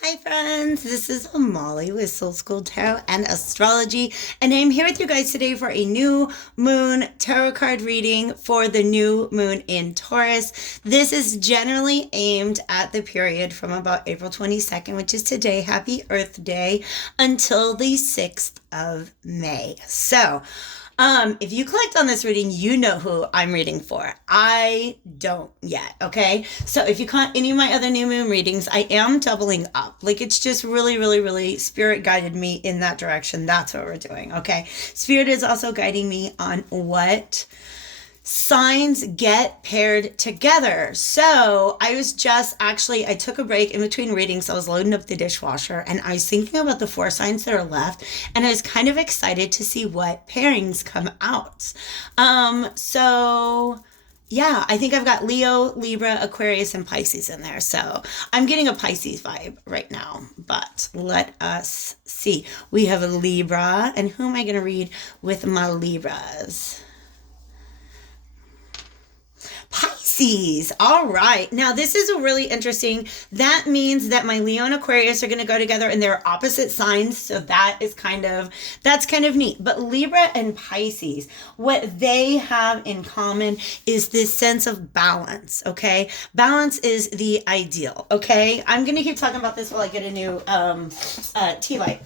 Hi friends, this is Molly with Soul School Tarot and Astrology, and I'm here with you guys today for a new moon tarot card reading for the new moon in Taurus. This is generally aimed at the period from about April 22nd, which is today, happy Earth Day, until the 6th of May. If you clicked on this reading, you know who I'm reading for. I don't yet, okay? So if you caught any of my other new moon readings, I am doubling up. Like it's just really, Spirit guided me in that direction. That's what we're doing, okay? Spirit is also guiding me on what signs get paired together. So I took a break in between readings. I was loading up the dishwasher and I was thinking about the four signs that are left. And I was kind of excited to see what pairings come out. Yeah, I think I've got Leo, Libra, Aquarius, and Pisces in there. So I'm getting a Pisces vibe right now, but let us see. We have a Libra, and who am I going to read with my Libras? Pisces. All right. Now, this is a really interesting. That means that my Leo and Aquarius are going to go together and they're opposite signs. So that's kind of neat. But Libra and Pisces, what they have in common is this sense of balance. Okay. Balance is the ideal. Okay. I'm going to keep talking about this while I get a new tea light.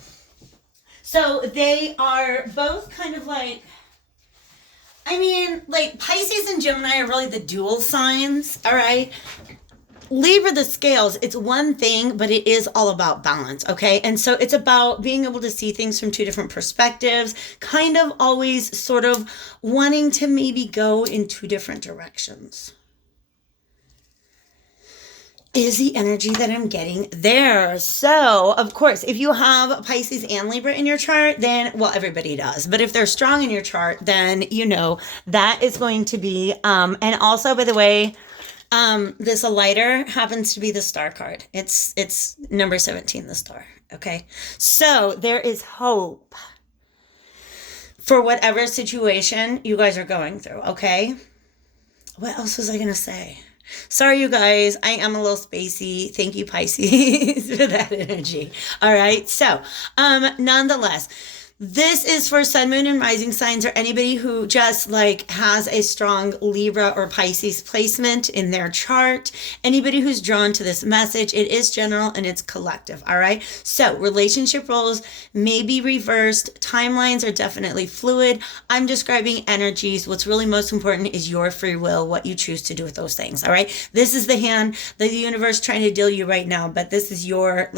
So they are both kind of like, Pisces and Gemini are really the dual signs, all right? Libra, the scales, it's one thing, but it is all about balance, okay? And so it's about being able to see things from two different perspectives, kind of always sort of wanting to maybe go in two different directions. Is the energy that I'm getting there. So, of course, if you have Pisces and Libra in your chart, then, well, everybody does. But if they're strong in your chart, then, that is going to be, and also, by the way, this lighter happens to be the star card. It's number 17, the star. Okay. So there is hope for whatever situation you guys are going through. Okay. What else was I going to say? Sorry, you guys, I am a little spacey. Thank you, Pisces, for that energy. All right. So, nonetheless, this is for sun, moon, and rising signs, or anybody who just has a strong Libra or Pisces placement in their chart. Anybody who's drawn to this message, it is general and it's collective. All right. So relationship roles may be reversed. Timelines are definitely fluid. I'm describing energies. What's really most important is your free will, what you choose to do with those things. All right. This is the hand that the universe trying to deal you right now, but this is your,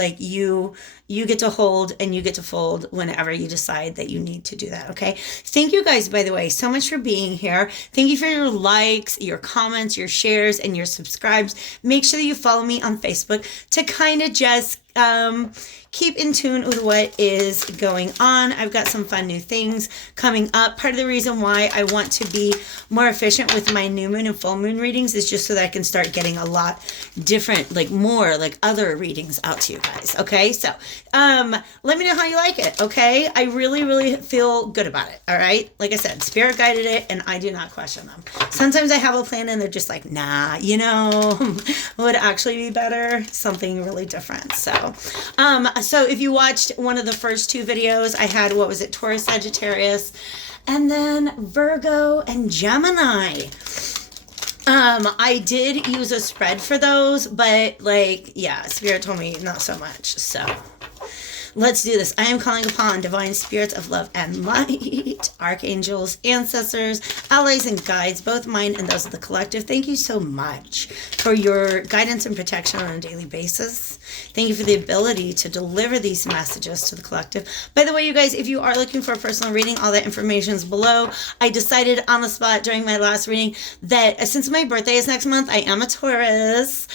you get to hold and you get to fold whenever you decide that you need to do that, okay? Thank you guys, by the way, so much for being here. Thank you for your likes, your comments, your shares, and your subscribes. Make sure that you follow me on Facebook to kind of just keep in tune with what is going on. I've got some fun new things coming up. Part of the reason why I want to be more efficient with my new moon and full moon readings is just so that I can start getting a lot different, more other readings out to you guys. Okay. So, let me know how you like it. Okay. I really feel good about it. All right. Like I said, spirit guided it and I do not question them. Sometimes I have a plan and they're just like, nah, would actually be better. Something really different. So if you watched one of the first two videos, I had, Taurus, Sagittarius, and then Virgo and Gemini. I did use a spread for those, but Spirit told me not so much. So let's do this. I am calling upon divine spirits of love and light, archangels, ancestors, allies, and guides, both mine and those of the collective. Thank you so much for your guidance and protection on a daily basis. Thank you for the ability to deliver these messages to the collective. By the way, you guys, if you are looking for a personal reading, all that information is below. I decided on the spot during my last reading that since my birthday is next month, I am a Taurus.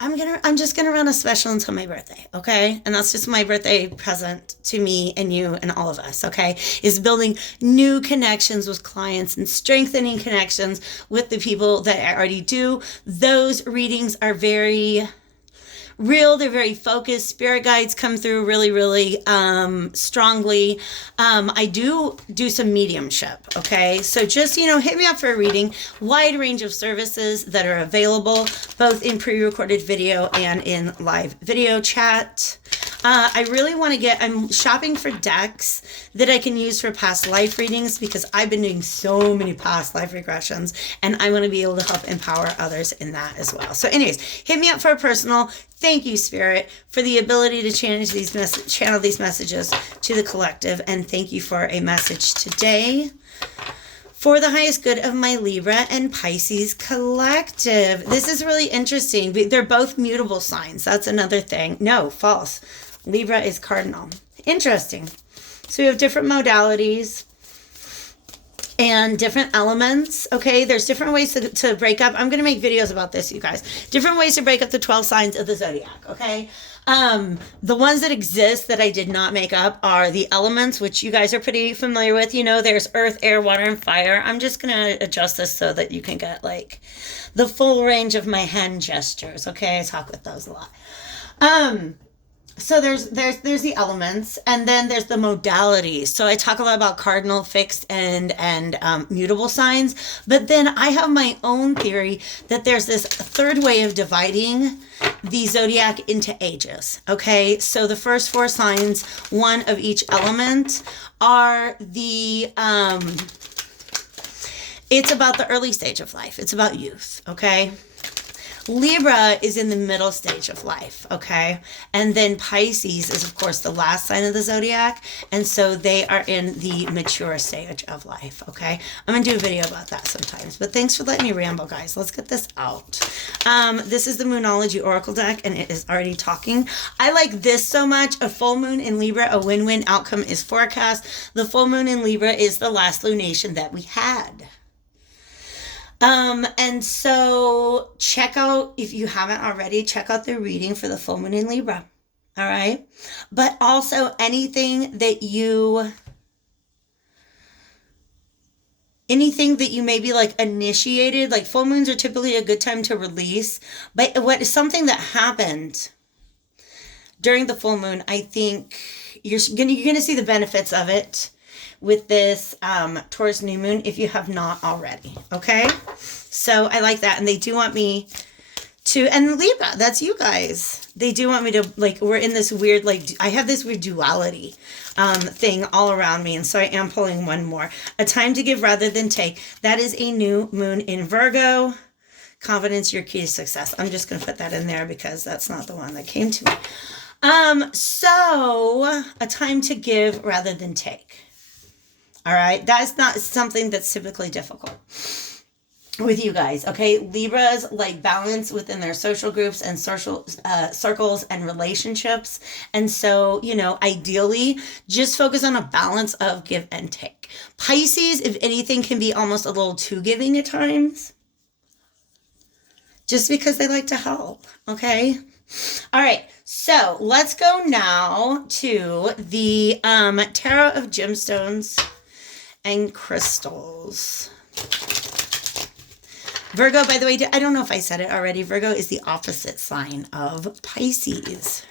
I'm just gonna run a special until my birthday, okay? And that's just my birthday present to me and you and all of us, okay? Is building new connections with clients and strengthening connections with the people that I already do. Those readings are very real. They're very focused. Spirit guides come through really, really strongly. I do some mediumship. Okay. So just, hit me up for a reading. Wide range of services that are available, both in pre-recorded video and in live video chat. I really want to I'm shopping for decks that I can use for past life readings, because I've been doing so many past life regressions, and I want to be able to help empower others in that as well. So anyways, hit me up for a personal. Thank you, Spirit, for the ability to channel these messages to the collective. And thank you for a message today for the highest good of my Libra and Pisces collective. This is really interesting. They're both mutable signs. That's another thing. No, false. Libra is cardinal. Interesting. So we have different modalities and different elements. Okay, there's different ways to break up. I'm going to make videos about this, you guys. Different ways to break up the 12 signs of the zodiac. Okay. The ones that exist that I did not make up are the elements, which you guys are pretty familiar with. There's earth, air, water, and fire. I'm just going to adjust this so that you can get like the full range of my hand gestures. Okay. I talk with those a lot. So there's the elements, and then there's the modalities. So I talk a lot about cardinal, fixed, and mutable signs. But then I have my own theory that there's this third way of dividing the zodiac into ages. Okay, so the first 4 signs, one of each element, are the it's about the early stage of life. It's about youth. Okay. Libra is in the middle stage of life, okay? And then Pisces is, of course, the last sign of the zodiac. And so they are in the mature stage of life, okay? I'm going to do a video about that sometimes. But thanks for letting me ramble, guys. Let's get this out. This is the Moonology Oracle deck, and it is already talking. I like this so much. A full moon in Libra, a win-win outcome is forecast. The full moon in Libra is the last lunation that we had. And so check out, if you haven't already, check out the reading for the full moon in Libra. All right. But also anything that you maybe like initiated, like full moons are typically a good time to release, but what is something that happened during the full moon, I think you're going to see the benefits of it with this Taurus new moon if you have not already. Okay, so I like that, and they do want me to, and Libra, that's you guys, they do want me to, like, we're in this weird, like, I have this weird duality thing all around me, and so I am pulling one more. A time to give rather than take. That is a new moon in Virgo. Confidence, your key to success. I'm just going to put that in there because that's not the one that came to me. So a time to give rather than take. All right, that's not something that's typically difficult with you guys. Okay, Libras like balance within their social groups and social circles and relationships, and so ideally just focus on a balance of give and take. Pisces, if anything, can be almost a little too giving at times, just because they like to help. Okay. All right, so let's go now to the Tarot of Gemstones and Crystals. Virgo, by the way, I don't know if I said it already. Virgo is the opposite sign of Pisces.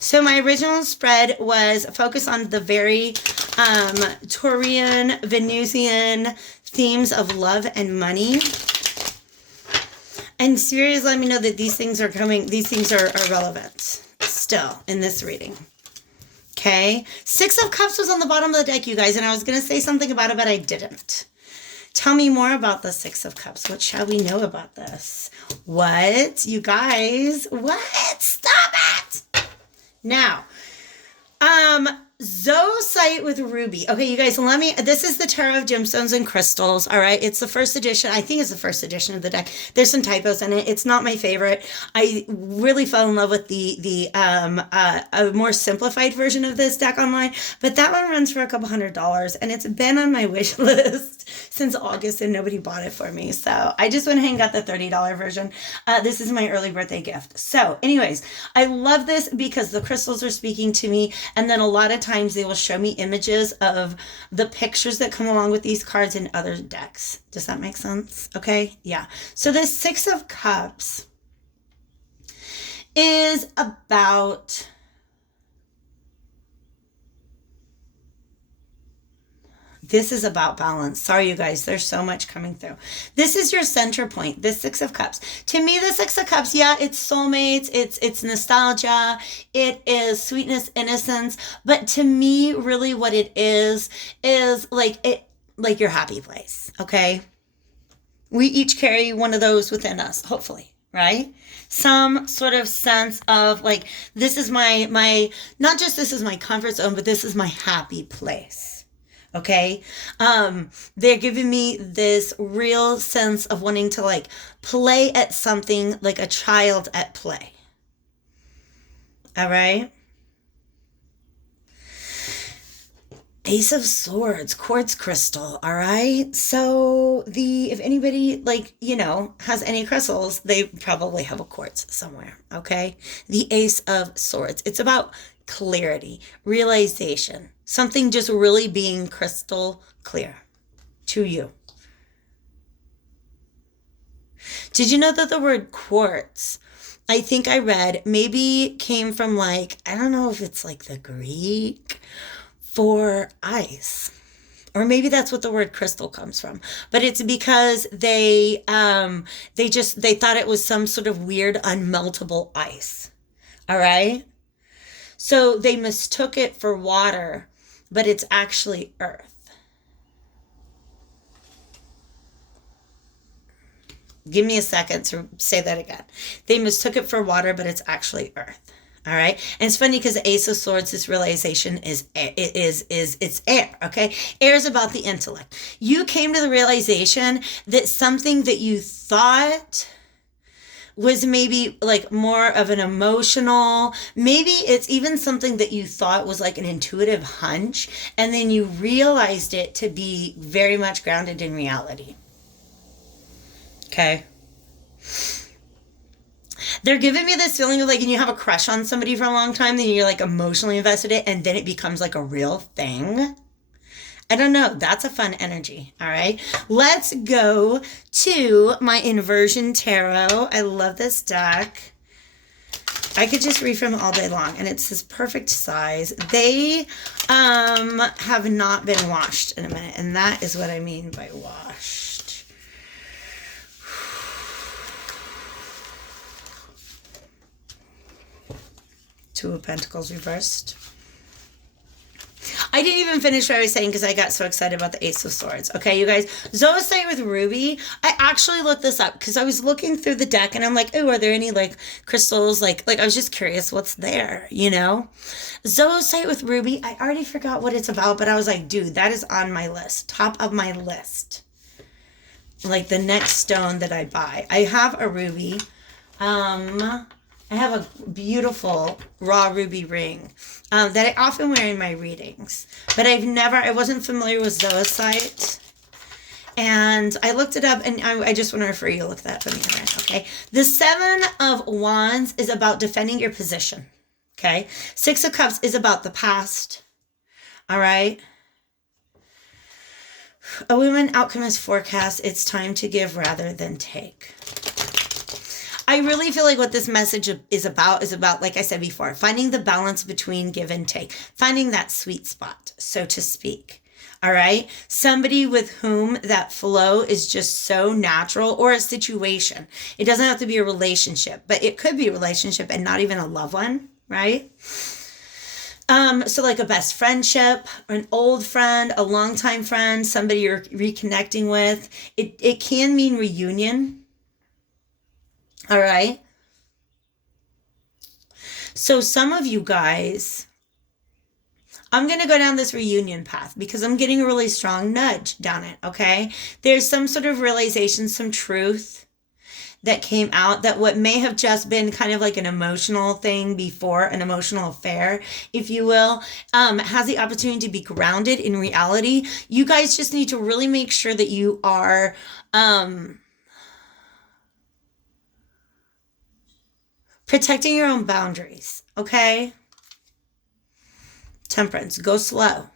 So my original spread was focused on the very Taurian, Venusian themes of love and money. And Spirit let me know that these things are coming, these things are relevant still in this reading. Okay. 6 of Cups was on the bottom of the deck, you guys, and I was going to say something about it, but I didn't. Tell me more about the 6 of Cups. What shall we know about this? What? You guys? What? Stop it! Now, Zoisite with ruby. Okay, you guys, this is the Tarot of Gemstones and Crystals, all right? It's the first edition. I think it's the first edition of the deck. There's some typos in it. It's not my favorite. I really fell in love with a more simplified version of this deck online, but that one runs for a couple $100, and it's been on my wish list since August, and nobody bought it for me. So I just went ahead and got the $30 version. This is my early birthday gift. So anyways, I love this because the crystals are speaking to me, and then a lot of times they will show me images of the pictures that come along with these cards in other decks. Does that make sense? Okay, yeah. So the Six of Cups is about balance. Sorry, you guys, there's so much coming through. This is your center point, this Six of Cups. To me, the Six of Cups, yeah, it's soulmates, it's nostalgia, it is sweetness, innocence, but to me, really what it is like your happy place, okay? We each carry one of those within us, hopefully, right? Some sort of sense of like, this is my not just this is my comfort zone, but this is my happy place. Okay. They're giving me this real sense of wanting to like play at something like a child at play. All right. Ace of Swords, quartz crystal. All right. So if anybody has any crystals, they probably have a quartz somewhere. Okay. The Ace of Swords. It's about clarity, realization, something just really being crystal clear to you. Did you know that the word quartz, I think I read, maybe came from I don't know if it's like the Greek for ice. Or maybe that's what the word crystal comes from. But it's because they thought it was some sort of weird unmeltable ice. All right? So they mistook it for water, but it's actually earth. Give me a second to say that again. They mistook it for water, but it's actually earth. All right. And it's funny because the Ace of Swords, this realization it's air. Okay. Air is about the intellect. You came to the realization that something that you thought was maybe like more of an emotional, maybe it's even something that you thought was like an intuitive hunch, and then you realized it to be very much grounded in reality. Okay. They're giving me this feeling of like, and you have a crush on somebody for a long time, then you're like emotionally invested in it, and then it becomes like a real thing. I don't know. That's a fun energy. All right. Let's go to my inversion tarot. I love this deck. I could just read from it all day long, and it's this perfect size. They have not been washed in a minute, and that is what I mean by washed. Two of Pentacles reversed. I didn't even finish what I was saying because I got so excited about the Ace of Swords. Okay, you guys. Zoisite with ruby. I actually looked this up because I was looking through the deck and I'm like, oh, are there any like crystals? Like I was just curious what's there, you know? Zoisite with ruby. I already forgot what it's about, but I was like, dude, that is on my list. Top of my list. Like the next stone that I buy. I have a ruby. I have a beautiful raw ruby ring that I often wear in my readings. But I wasn't familiar with zoisite. And I looked it up, and I just want to refer you to look that up in the internet, okay? The Seven of Wands is about defending your position, okay? Six of Cups is about the past, all right? A woman alchemist forecast, it's time to give rather than take. I really feel like what this message is about, like I said before, finding the balance between give and take, finding that sweet spot, so to speak. All right. Somebody with whom that flow is just so natural, or a situation. It doesn't have to be a relationship, but it could be a relationship and not even a loved one. Right. So like a best friendship, an old friend, a longtime friend, somebody you're reconnecting with. It can mean reunion. All right. So some of you guys, I'm going to go down this reunion path because I'm getting a really strong nudge down it, okay? There's some sort of realization, some truth that came out that what may have just been kind of like an emotional thing before, an emotional affair, if you will, has the opportunity to be grounded in reality. You guys just need to really make sure that you are protecting your own boundaries, okay? Temperance, go slow.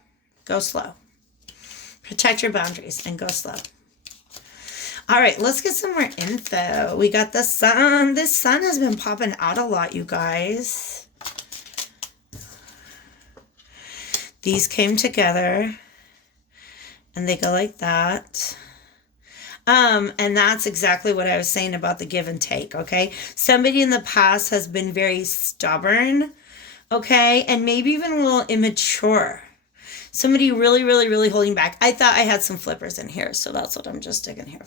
Go slow. Protect your boundaries and go slow. All right, let's get some more info. We got the sun. This sun has been popping out a lot, you guys. These came together and they go like that. And that's exactly what I was saying about the give and take, okay? Somebody in the past has been very stubborn, okay? And maybe even a little immature. Somebody really, really, really holding back. I thought I had some flippers in here, so that's what I'm just digging here.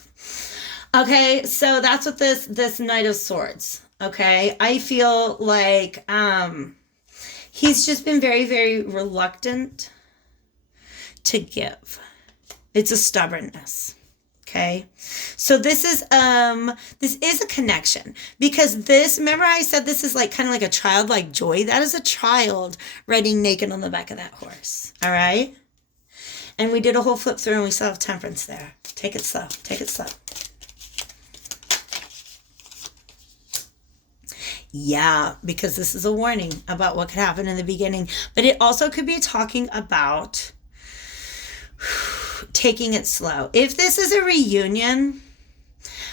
Okay, so that's what this Knight of Swords, okay? I feel like he's just been very, very reluctant to give. It's a stubbornness. Okay, so this is a connection because this, remember I said this is like kind of like a childlike joy. That is a child riding naked on the back of that horse. All right, and we did a whole flip through and we still have temperance there. Take it slow. Take it slow. Yeah, because this is a warning about what could happen in the beginning, but it also could be talking about taking it slow. If this is a reunion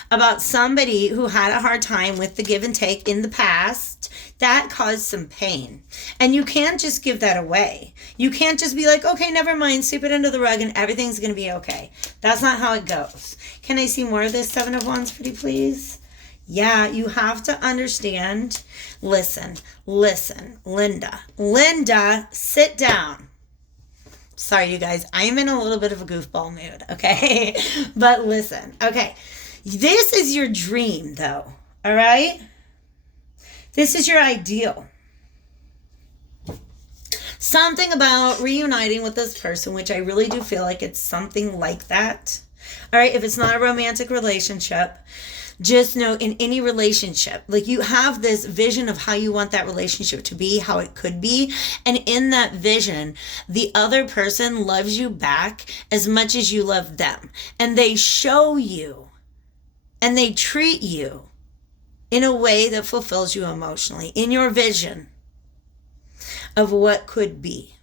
about somebody who had a hard time with the give and take in the past, that caused some pain. And you can't just give that away. You can't just be like, okay, never mind, sweep it under the rug and everything's going to be okay. That's not how it goes. Can I see more of this Seven of Wands, pretty please? Yeah, you have to understand. Listen, Linda, sit down. Sorry, you guys, I'm in a little bit of a goofball mood, okay? But listen, okay, this is your dream, though, all right? This is your ideal. Something about reuniting with this person, which I really do feel like it's something like that, all right? If it's not a romantic relationship, just know in any relationship, like you have this vision of how you want that relationship to be, how it could be. And in that vision, the other person loves you back as much as you love them. And they show you and they treat you in a way that fulfills you emotionally in your vision of what could be.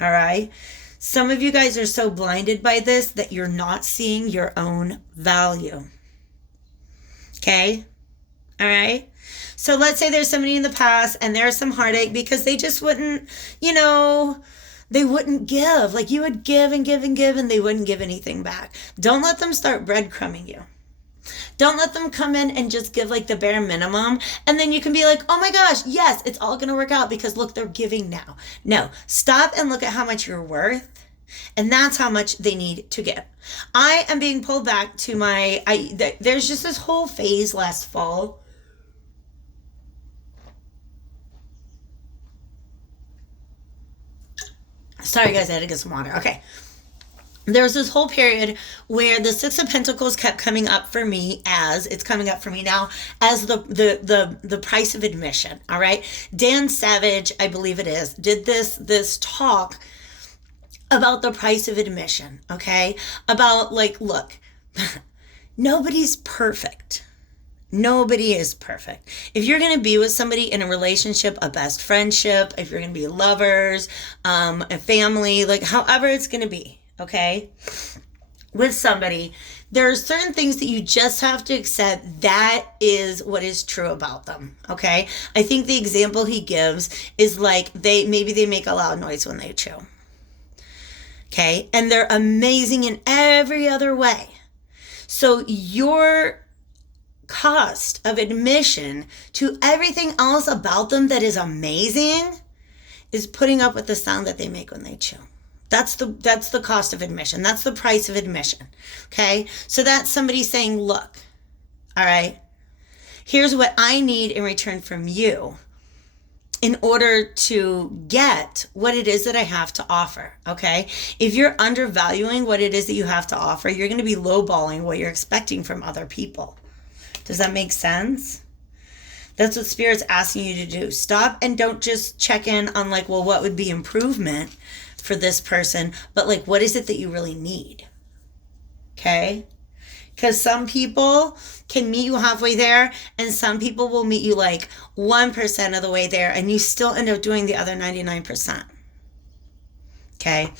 All right. Some of you guys are so blinded by this that you're not seeing your own value. Okay. All right. So let's say there's somebody in the past and there's some heartache because they just wouldn't, they wouldn't give. Like you would give and give and give and they wouldn't give anything back. Don't let them start breadcrumbing you. Don't let them come in and just give like the bare minimum. And then you can be like, oh my gosh, yes, it's all going to work out because look, they're giving now. No, stop and look at how much you're worth. And that's how much they need to give. I am being pulled back to there's just this whole phase last fall. Sorry guys, I had to get some water. Okay. There was this whole period where the Six of Pentacles kept coming up for me it's coming up for me now as the price of admission. All right. Dan Savage, I believe it is, did this talk about the price of admission, okay? About like, look, nobody's perfect. Nobody is perfect. If you're going to be with somebody in a relationship, a best friendship, if you're going to be lovers, a family, like however it's going to be, okay? With somebody, there are certain things that you just have to accept. That is what is true about them, okay? I think the example he gives is like maybe they make a loud noise when they chew. Okay, and they're amazing in every other way. So your cost of admission to everything else about them that is amazing is putting up with the sound that they make when they chew. That's the cost of admission. That's the price of admission. Okay, so that's somebody saying, look, all right, here's what I need in return from you. in order to get what it is that I have to offer, okay? If you're undervaluing what it is that you have to offer, you're going to be lowballing what you're expecting from other people. Does that make sense? That's what Spirit's asking you to do. Stop and don't just check in on like, well, what would be improvement for this person, but like, what is it that you really need? Okay? Because some people can meet you halfway there, and some people will meet you like 1% of the way there, and you still end up doing the other 99%. Okay?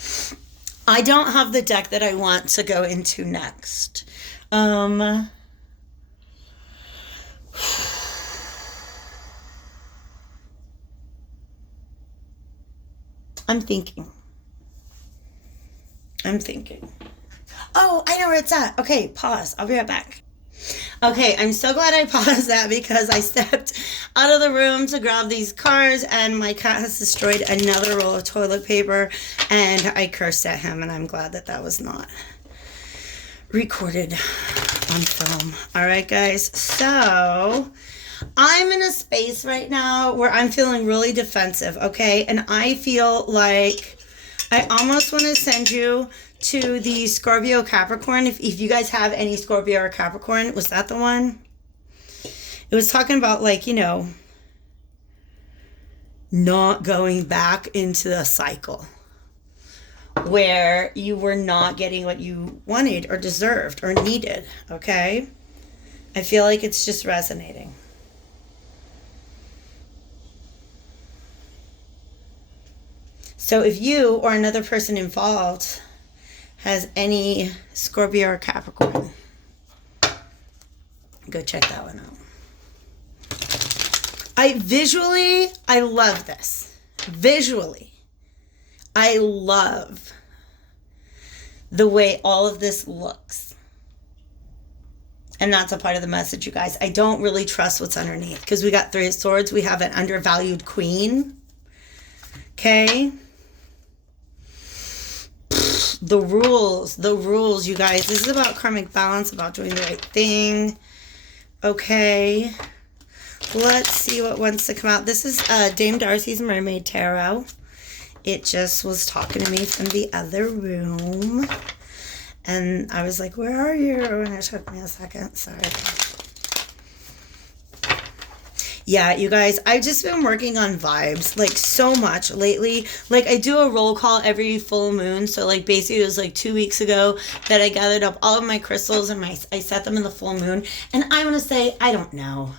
I don't have the deck that I want to go into next. I'm thinking. Oh, I know where it's at. Okay, pause. I'll be right back. Okay, I'm so glad I paused that because I stepped out of the room to grab these cards and my cat has destroyed another roll of toilet paper and I cursed at him, and I'm glad that that was not recorded on film. All right, guys. So I'm in a space right now where I'm feeling really defensive, okay? And I feel like I almost want to send you to the Scorpio Capricorn. If you guys have any Scorpio or Capricorn, was that the one? It was talking about like, you know, not going back into the cycle where you were not getting what you wanted or deserved or needed, okay? I feel like it's just resonating. So if you or another person involved has any Scorpio or Capricorn, go check that one out. I love this. Visually, I love the way all of this looks. And that's a part of the message, you guys. I don't really trust what's underneath because we got 3 of Swords. We have an undervalued queen. Okay. The rules, you guys. This is about karmic balance, about doing the right thing. Okay. Let's see what wants to come out. This is Dame Darcy's Mermaid Tarot. It just was talking to me from the other room. And I was like, where are you? And it took me a second. Sorry. Yeah, you guys, I've just been working on vibes like so much lately. Like I do a roll call every full moon. So like basically it was like 2 weeks ago that I gathered up all of my crystals and I set them in the full moon. And I want to say, I don't know,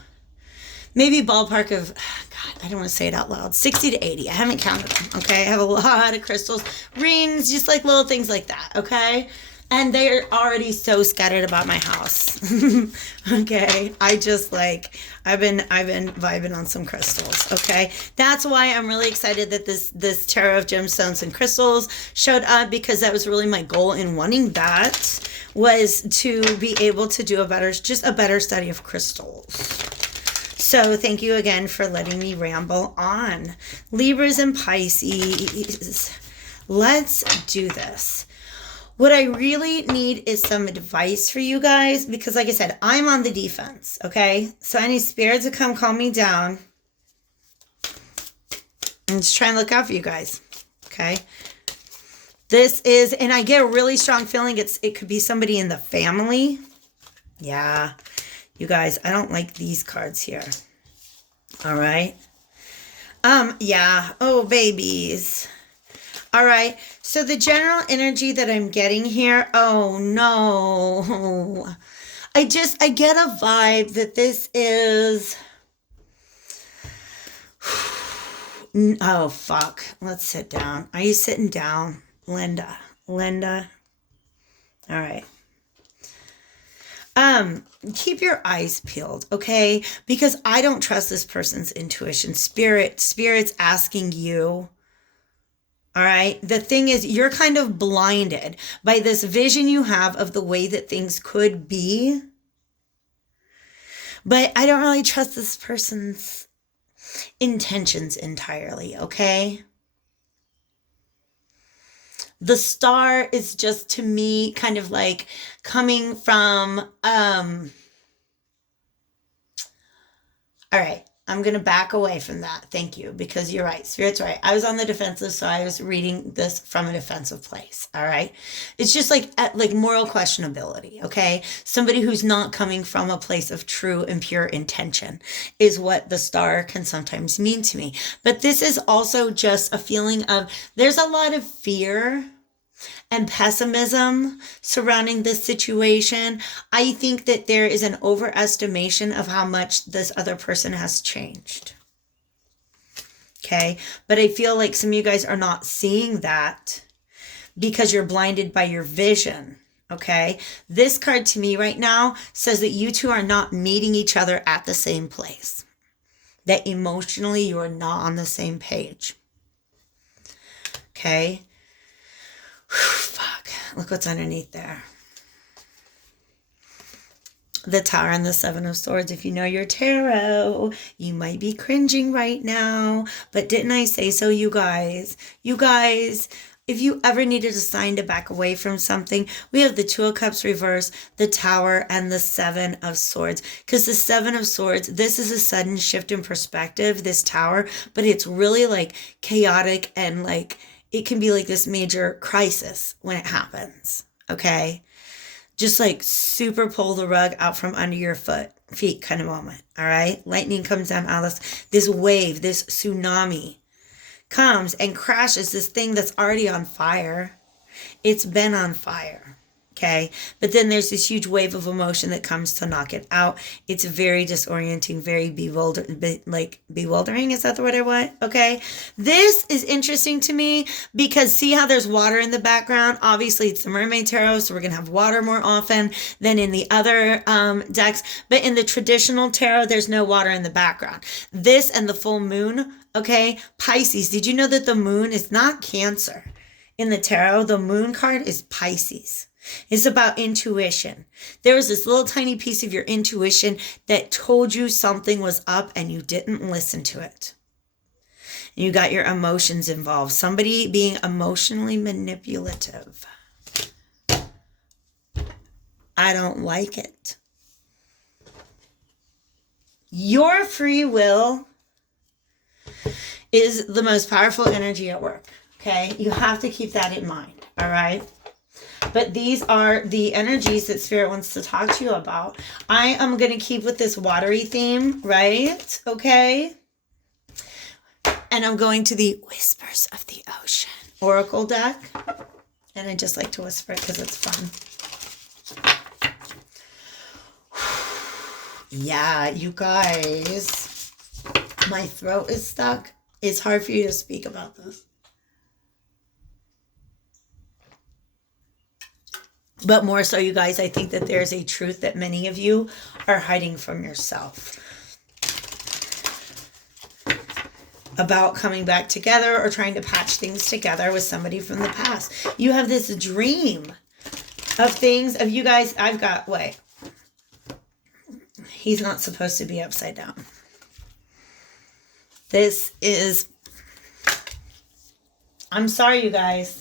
maybe ballpark of, God, I don't want to say it out loud, 60 to 80. I haven't counted them, okay? I have a lot of crystals, rings, just like little things like that, okay? And they're already so scattered about my house. Okay. I just like, I've been vibing on some crystals. Okay. That's why I'm really excited that this Tarot of Gemstones and Crystals showed up, because that was really my goal in wanting that, was to be able to do a better study of crystals. So thank you again for letting me ramble on. Libras and Pisces. Let's do this. What I really need is some advice for you guys, because like I said, I'm on the defense, okay? So I need spirits to come calm me down and just try and look out for you guys, okay? This is, and I get a really strong feeling it could be somebody in the family. Yeah, you guys, I don't like these cards here. All right. Yeah. Oh, babies. All right, so the general energy that I'm getting here, oh no. I get a vibe that this is, oh fuck, let's sit down. Are you sitting down, Linda? All right. Keep your eyes peeled, okay? Because I don't trust this person's intuition. Spirit's asking you. All right. The thing is, you're kind of blinded by this vision you have of the way that things could be. But I don't really trust this person's intentions entirely. Okay. The star is just, to me, kind of like coming from, all right. I'm going to back away from that. Thank you, because you're right. Spirit's right. I was on the defensive, so I was reading this from a defensive place. All right. It's just like moral questionability. Okay. Somebody who's not coming from a place of true and pure intention is what the star can sometimes mean to me. But this is also just a feeling of there's a lot of fear and pessimism surrounding this situation. I think that there is an overestimation of how much this other person has changed. Okay. But I feel like some of you guys are not seeing that because you're blinded by your vision. Okay. This card to me right now says that you two are not meeting each other at the same place, that emotionally you are not on the same page. Okay. Fuck. Look what's underneath there. The Tower and the Seven of Swords. If you know your tarot, you might be cringing right now. But didn't I say so, you guys? You guys, if you ever needed a sign to back away from something, we have the Two of Cups reverse, the Tower, and the Seven of Swords. Because the Seven of Swords, this is a sudden shift in perspective, this Tower, but it's really like chaotic and like it can be like this major crisis when it happens, okay? Just like super pull the rug out from under your feet kind of moment, all right? Lightning comes down out of this wave, this tsunami comes and crashes this thing that's already on fire. It's been on fire, okay? But then there's this huge wave of emotion that comes to knock it out. It's very disorienting, very bewildering. Is that the word I want? Okay. This is interesting to me because see how there's water in the background? Obviously, it's the Mermaid Tarot, so we're going to have water more often than in the other decks. But in the traditional tarot, there's no water in the background. This and the full moon, okay? Pisces, did you know that the moon is not Cancer? In the tarot, the moon card is Pisces. It's about intuition. There was this little tiny piece of your intuition that told you something was up and you didn't listen to it. And you got your emotions involved. Somebody being emotionally manipulative. I don't like it. Your free will is the most powerful energy at work. Okay? You have to keep that in mind. All right? But these are the energies that Spirit wants to talk to you about. I am going to keep with this watery theme, right? Okay. And I'm going to the Whispers of the Ocean Oracle deck. And I just like to whisper it because it's fun. Yeah, you guys. My throat is stuck. It's hard for you to speak about this. But more so, you guys, I think that there's a truth that many of you are hiding from yourself about coming back together or trying to patch things together with somebody from the past. You have this dream of things, of you guys. I've got, wait. He's not supposed to be upside down. This is, I'm sorry, you guys.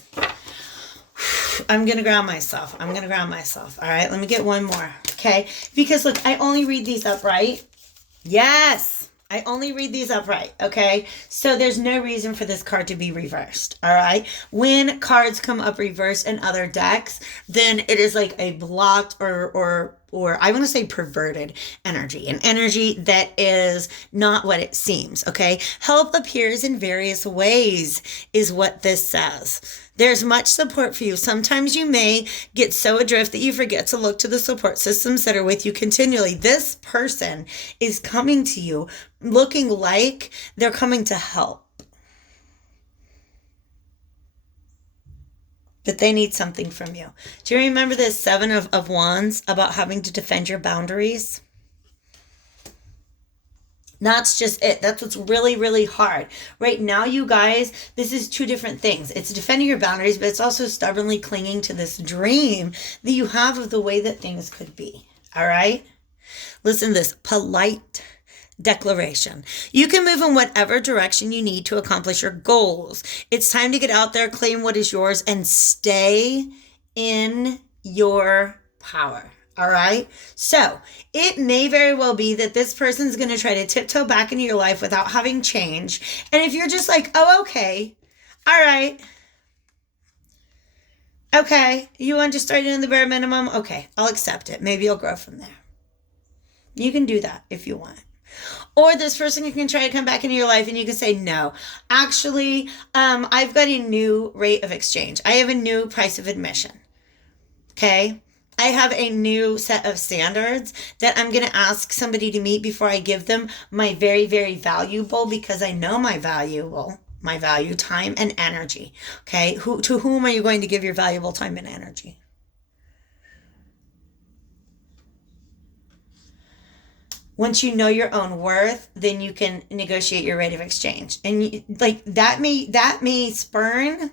I'm going to ground myself. All right. Let me get one more. Okay. Because look, I only read these upright. Yes. I only read these upright. Okay. So there's no reason for this card to be reversed. All right. When cards come up reversed in other decks, then it is like a blocked or I want to say perverted energy, an energy that is not what it seems. Okay. Help appears in various ways is what this says. There's much support for you. Sometimes you may get so adrift that you forget to look to the support systems that are with you continually. This person is coming to you looking like they're coming to help. But they need something from you. Do you remember this Seven of Wands about having to defend your boundaries? That's just it. That's what's really, really hard. Right now, you guys, this is two different things. It's defending your boundaries, but it's also stubbornly clinging to this dream that you have of the way that things could be. All right? Listen to this polite declaration. You can move in whatever direction you need to accomplish your goals. It's time to get out there, claim what is yours, and stay in your power. All right. So it may very well be that this person's going to try to tiptoe back into your life without having change. And if you're just like, oh, okay, all right, okay, you want to start in the bare minimum? Okay, I'll accept it. Maybe you'll grow from there. You can do that if you want. Or this person can try to come back into your life and you can say, no, actually, I've got a new rate of exchange. I have a new price of admission. Okay. I have a new set of standards that I'm going to ask somebody to meet before I give them my very, very valuable, because I know my value, time and energy. Okay. To whom are you going to give your valuable time and energy? Once you know your own worth, then you can negotiate your rate of exchange. And that may spurn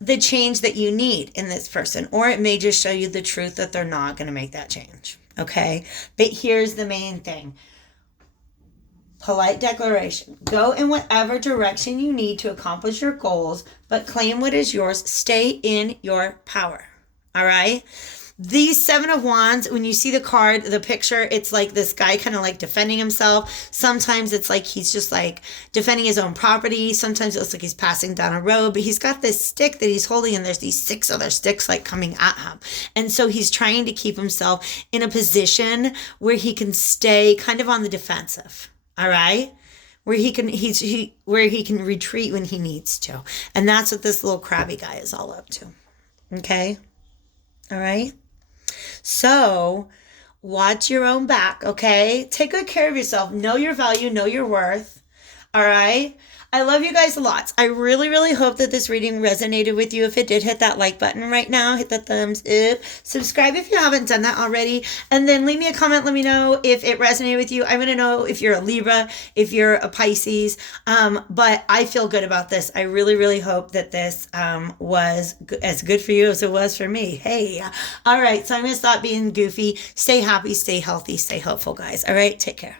the change that you need in this person, or it may just show you the truth that they're not going to make that change. Okay. But here's the main thing. Polite declaration. Go in whatever direction you need to accomplish your goals, but claim what is yours. Stay in your power. All right. These Seven of Wands, when you see the card, the picture, it's like this guy kind of like defending himself. Sometimes it's like he's just like defending his own property. Sometimes it looks like he's passing down a road, but he's got this stick that he's holding and there's these 6 other sticks like coming at him. And so he's trying to keep himself in a position where he can stay kind of on the defensive. All right? Where he can retreat when he needs to. And that's what this little crabby guy is all up to. Okay? All right? So, watch your own back, okay? Take good care of yourself. Know your value, know your worth. All right? I love you guys a lot. I really, really hope that this reading resonated with you. If it did, hit that like button right now. Hit that thumbs up. Subscribe if you haven't done that already. And then leave me a comment. Let me know if it resonated with you. I want to know if you're a Libra, if you're a Pisces. But I feel good about this. I really, really hope that this was as good for you as it was for me. Hey. All right. So I'm going to stop being goofy. Stay happy, stay healthy, stay hopeful, guys. All right. Take care.